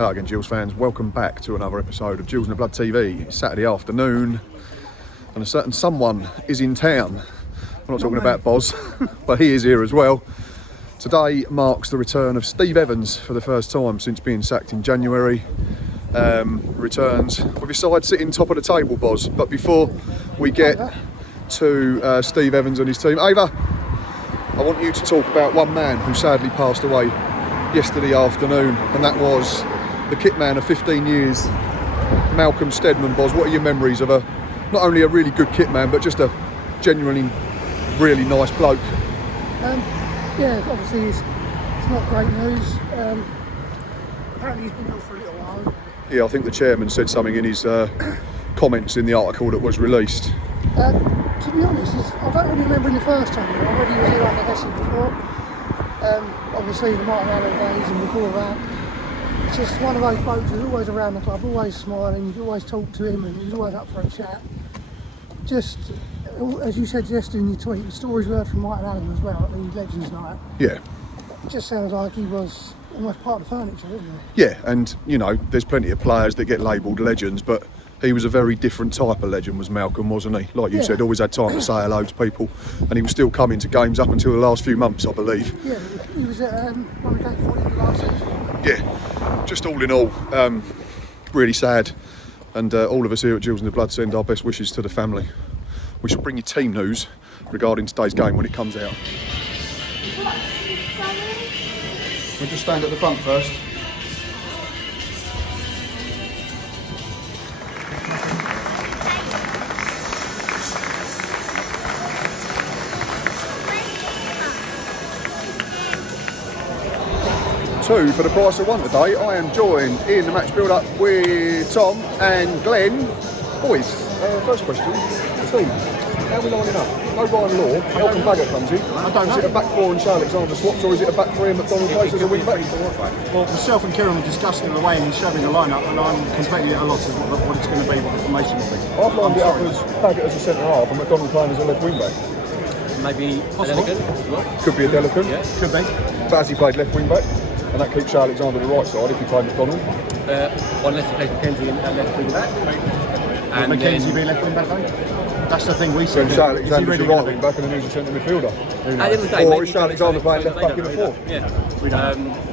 Hello again, Gills fans. Welcome back to another episode of Gills in the Blood TV. It's Saturday afternoon, and a certain someone is in town. I'm not talking about Boz, but he is here as well. Today marks the return of Steve Evans for the first time since being sacked in January. Returns with his side sitting top of the table, Boz. But before we get to Steve Evans and his team, Ava, I want you to talk about one man who sadly passed away yesterday afternoon, and that was the kit man of 15 years, Malcolm Steadman. Boz, what are your memories of not only a really good kit man, but just a genuinely really nice bloke? Yeah, obviously it's not great news. Apparently he's been ill for a little while. Yeah, I think the chairman said something in his comments in the article that was released. To be honest, I don't really remember in the first time. I already was here, like I said before. Obviously the Martin Allen days and before that. It's just one of those blokes who's always around the club, always smiling, you can always talk to him and he's always up for a chat. Just, as you said yesterday in your tweet, the stories we heard from Martin Allen as well at the Legends Night. Yeah. It just sounds like he was almost part of the furniture, isn't he? Yeah, and you know, there's plenty of players that get labelled legends, but he was a very different type of legend, was Malcolm, wasn't he? Like you said, always had time to say hello to people, and he was still coming to games up until the last few months, I believe. Yeah, he was at one of the games for you last season. Yeah, just all in all, really sad, and all of us here at Gills in the Blood send our best wishes to the family. We shall bring you team news regarding today's game when it comes out. We'll just stand at the front first. Two for the price of one today. I am joined in the match build-up with Tom and Glenn. Boys, first question, Steve, how are we lining up? No Ryan Law, Elkan Baggott comes in. Is it a back four and Alexander swaps, or is it a back three and McDonald plays as a wing back? Well, myself and Kieran were discussing the way and showing the lineup, and I'm completely at a loss of what it's going to be, what the formation will be. I've lined it up as Baggott as a centre half and McDonald playing as a left wing back. Maybe Elkan? Could be a Elkan. Yeah. Could be. But has he played left wing back? And that keeps Alexander the right side if he played McDonald. Unless he plays Mackenzie and left wing back. And Mackenzie be left wing back though? That's the thing we said. So Alexander's the right wing back and then he's a centre midfielder. At the end of the day, or is Alexander playing left back in the four? Yeah.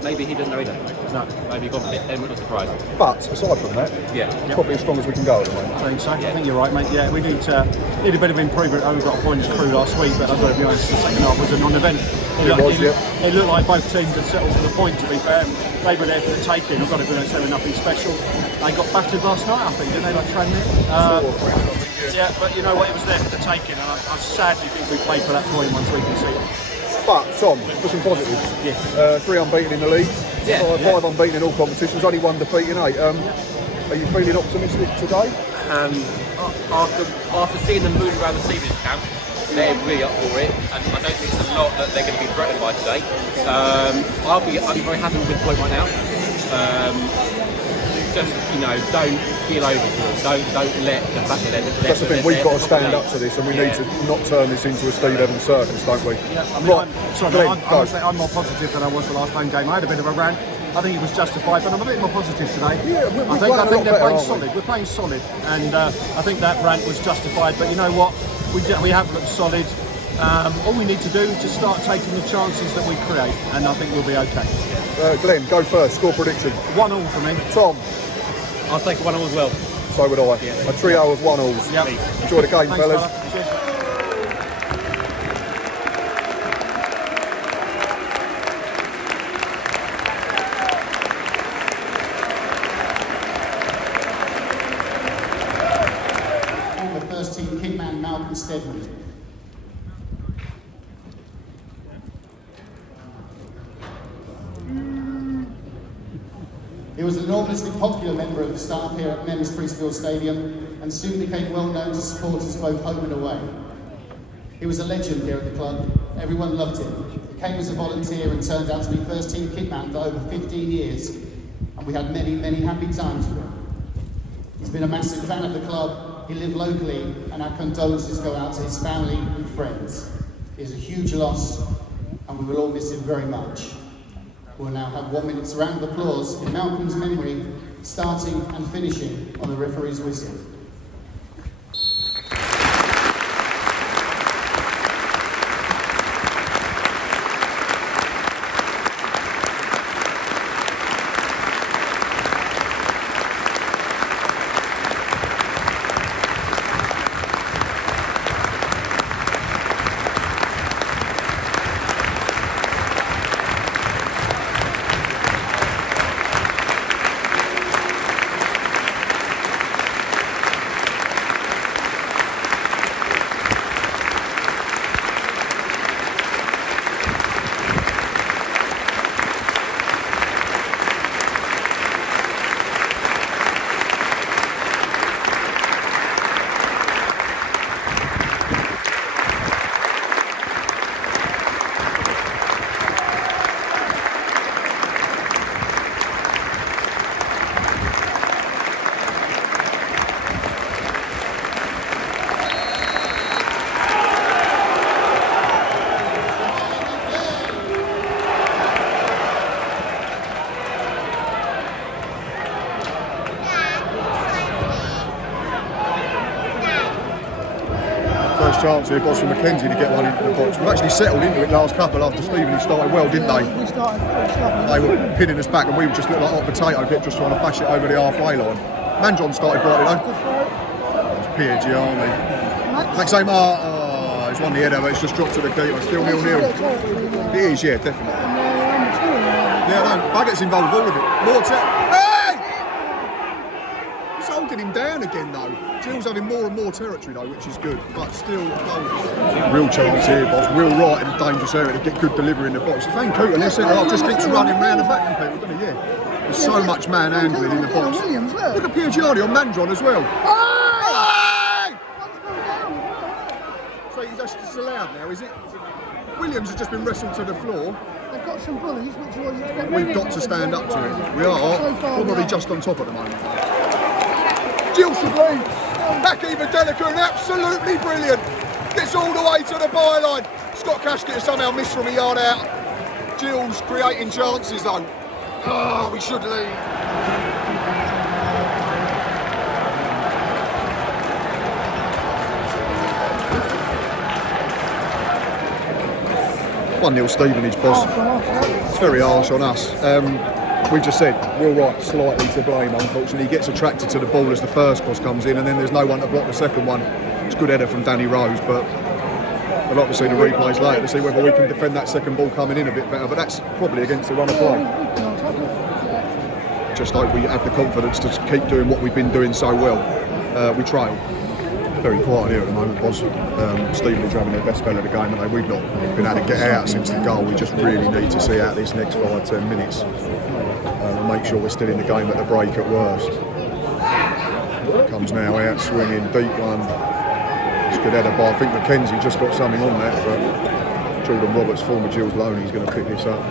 Maybe he doesn't know either. No. Maybe he got a bit, then we're not surprised. But aside from that, it's probably as strong as we can go at the moment. I think so. I think you're right, mate. Yeah, we need a bit of improvement. We got a points crew last week, but I've got to be honest, the second half was a non-event. It looked like both teams had settled for the point, to be fair. They were there for the taking. I've got to be honest, they were nothing special. They got battered last night, I think, didn't they, like Tranmere? Yeah, but you know what, it was there for the taking, and I sadly think we played for that point once we can see it. But, Tom, for some positives, 3 unbeaten in the league, 5 unbeaten in all competitions, only 1 defeat in 8. Are you feeling optimistic today? After seeing them move around the Stevenage camp, they're really up for it, and I don't think it's a lot that they're going to be threatened by today. I'll be very happy with the point right now. Just, don't feel over. Don't let the fact that they're... That's the thing, we've got to stand up to this, and we need to not turn this into a Steve Evans circus, don't we? Yeah, I mean, I'm more positive than I was the last home game. I had a bit of a rant. I think it was justified, but I'm a bit more positive today. Yeah, I think they're playing solid. We're playing solid, and I think that rant was justified. But you know what? We have looked solid. All we need to do is just start taking the chances that we create, and I think we'll be okay. Glenn, go first. Score prediction. 1-1 for me. Tom. I'll take 1-0 as well. So would I. A trio of 1-0s. Yep. Enjoy the game, fellas. The first team kitman Malcolm Steadman. He was an enormously popular member of the staff here at Men's Priestfield Stadium and soon became well known to supporters both home and away. He was a legend here at the club. Everyone loved him. He came as a volunteer and turned out to be first team kitman for over 15 years, and we had many, many happy times with him. He's been a massive fan of the club. He lived locally, and our condolences go out to his family and friends. He is a huge loss, and we will all miss him very much. We'll now have 1 minute's round of applause in Malcolm's memory, starting and finishing on the referee's whistle. First chance here, Boss, for Mackenzie to get one into the box. We've actually settled into it last couple after Stevenage started well, didn't they? We started pretty sloppy. They were pinning us back and we just looked like hot potato bit, just trying to bash it over the halfway line. Manjon started brightly though. It's Piergiani. Max Amar, he's won the header, but it's just dropped to the keeper. Still 0-0. It is, yeah, definitely. Yeah, no, Baggott's involved with all of it. More hey! He's holding him down again though. Gills having more and more territory though, which is good, but still real chance here, Boss. Real right in a dangerous area to get good delivery in the box. Van Cooten, their centre half, just keeps running round and back on people, doesn't he? Yeah. There's so much man handling in the box. Look at Piergiani on Manjon as well. Hey! So it's allowed now, is it? Williams has just been wrestled to the floor. They've got some bullies, which is what you expect. We've got to stand up to it. We are probably just on top at the moment. Gills should lead. Hakeem Adelica, absolutely brilliant. Gets all the way to the byline. Scott Casket has somehow missed from a yard out. Gills creating chances though. Oh, we should lead. One 0 Stevenage, Boss. It's very harsh on us. We just said Will Wright slightly to blame, unfortunately. He gets attracted to the ball as the first cross comes in, and then there's no one to block the second one. It's a good header from Danny Rose, but I'd like to see the replays later to see whether we can defend that second ball coming in a bit better, but that's probably against the run of play. Just hope we have the confidence to keep doing what we've been doing so well. We trail. Very quiet here at the moment, Boss. Stevenage having their best spell of the game, and we've not been able to get out since the goal. We just really need to see out this next 5-10 minutes and make sure we're still in the game at the break at worst. Comes now out, swinging, deep one. It's good header by, I think Mackenzie just got something on that, but Jordan Roberts, former Gills loanee, is going to pick this up.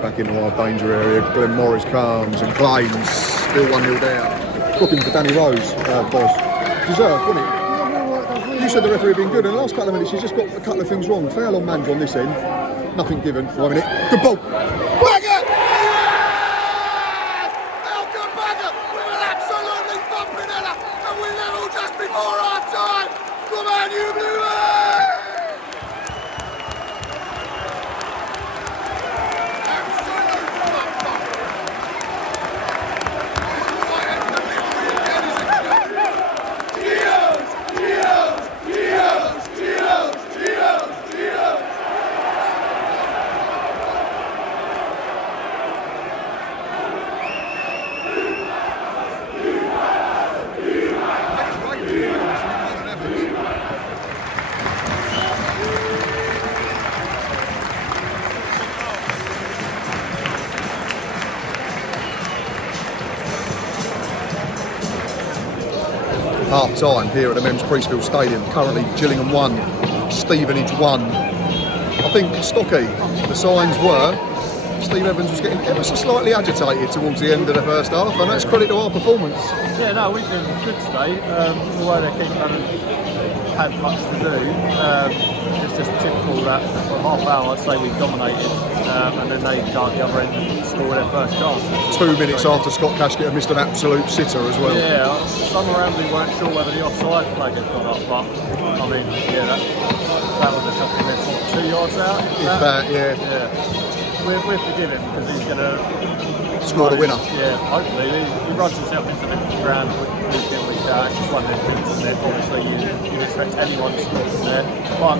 Back into our danger area. Glenn Morris comes and claims, still 1-0 down. Booking for Danny Rose, Boss. Deserved, wasn't it? You said the referee had been good, and the last couple of minutes he's just got a couple of things wrong. Foul on Manjon on this end, nothing given. 1 minute, good ball. Baggott! Elkan Baggott with an absolutely thumping header, and we level just before our time. Come on, you Blue Man! Half time here at the Mems Priestfield Stadium. Currently Gillingham 1, Stevenage 1. I think Stocky, the signs were Steve Evans was getting ever so slightly agitated towards the end of the first half, and that's credit to our performance. Yeah, no, we've been good today. Although they haven't had much to do. it's just typical that for half hour I'd say we've dominated, and then they go at the other end and score their first chance. 2 minutes after Scott Cashkett had missed an absolute sitter as well. Yeah, some around me weren't sure whether the offside flag had gone up, but I mean, yeah, that was a shocking miss. What, 2 yards out? Yeah. We're forgiving because he's going to Score the winner. Yeah, hopefully. He runs himself into the ground week in, week out. It's just one of the things, isn't it? Obviously, you'd expect anyone to score from there. But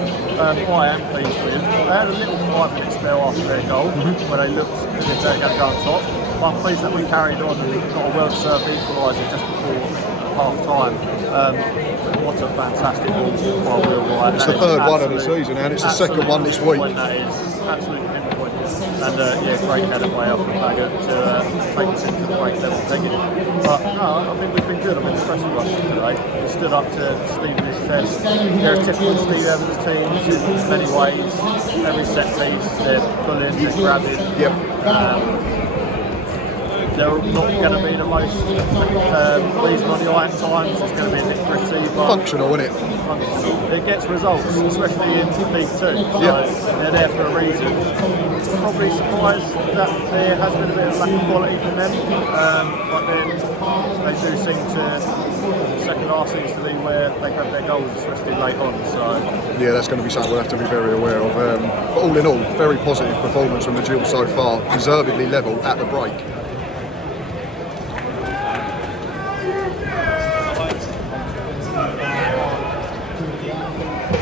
what I am pleased with, they had a little 5-minute spell after their goal where they looked as if they were going to go on top. But I'm pleased that we carried on and got a well-deserved equaliser just before half-time. What a fantastic ball by Will Wright. It's the third one of the season, and it's the second one this week. That is absolutely pinpoint. And great header by Elkan Baggott to take us into the break level pegging. But no, I think we've been good. I've been impressed with us today. We stood up to Stevenage's test. They're a typical Steve Evans team in many ways. Every set piece, they're pulling, they're grabbing. Yep. They're not going to be the most reason on the eye at times. It's going to be a bit gritty, but Functional, isn't it? functional. It gets results, especially in League 2. So they're there for a reason. Probably surprised that there has been a bit of lack of quality from them, but then they do seem to, the second half seems to be where they have their goals, especially late on. So Yeah, that's going to be something we'll have to be very aware of. But all in all, very positive performance from the Gills so far, deservedly level at the break.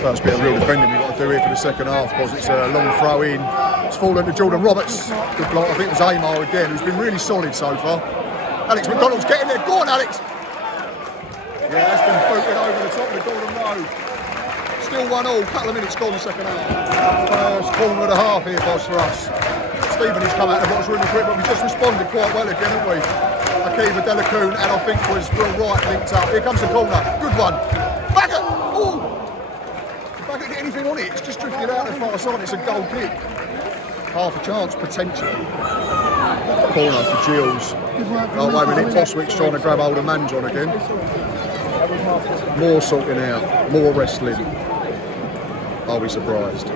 First bit of real defending we've got to do here for the second half, because it's a long throw in. It's fallen to Jordan Roberts. Good block. I think it was Amar again, who's been really solid so far. Alex McDonald's getting there. Go on, Alex. Yeah, that's been booted over the top of the Golden Road. Still 1-1. Couple of minutes gone the second half. First corner of the half here, boss, for us. Stevenage come out of the box really quick, but we just responded quite well again, haven't we? Akiva Delacoon and I think was Will Wright linked up. Here comes the corner. Good one. Baggott! Oh! Baggott get anything on it? It's just drifted out as far as on. It's a goal kick. Half a chance, potentially. Corner for Gills. Oh, wait a minute. Boswick's trying to grab hold of Manjon again. More sorting out. More wrestling. Are we surprised?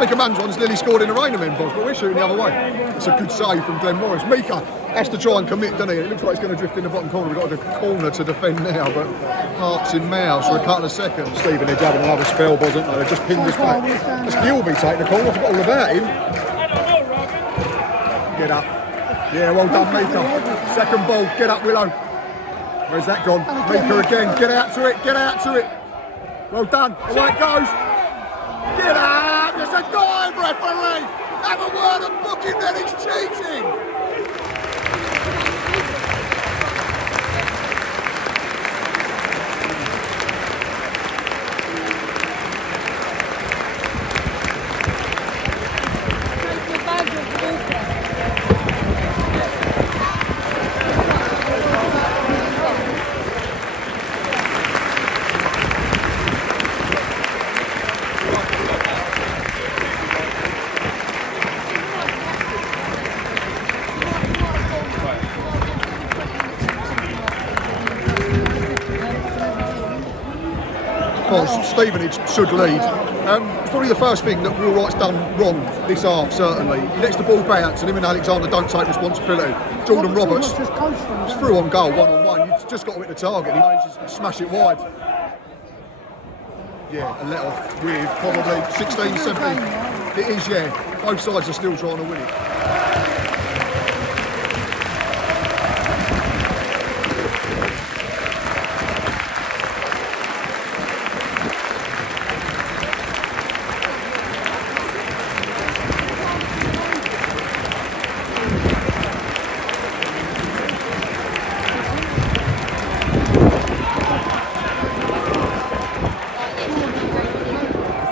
Mika Manjon's nearly scored in the rain of men, boss, but we're shooting the other way. It's a good save from Glenn Morris. Mika has to try and commit, doesn't he? It looks like it's going to drift in the bottom corner. We've got the corner to defend now, but hearts in mouths for a couple of seconds. Stevenage having another spell, wasn't they? They just pinned us back. That's Gilby taking the corner. I forgot all about him. Get up. Yeah, well done, Mika. Second ball. Get up, Willow. Where's that gone? Mika again. Get out to it. Get out to it. Well done. Away it goes. Get out! It's a dive, referee! Have a word of booking, then it's cheating! Stevenage should lead. It's probably the first thing that Will Wright's done wrong this half, certainly. He lets the ball bounce and him and Alexander don't take responsibility. Jordan Roberts is through on goal, 1-on-1. You've just got to hit the target. He manages to smash it wide. Yeah, a let off with probably 16, 17. It is, yeah. Both sides are still trying to win it.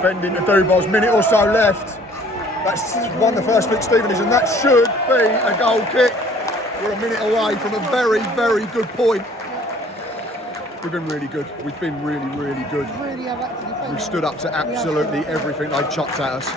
Defending the Dubois, minute or so left. That's won the first fix Stevenage, and that should be a goal kick. We're a minute away from a very, very good point. We've been really good. We've been really, really good. We've stood up to absolutely everything they've chucked at us.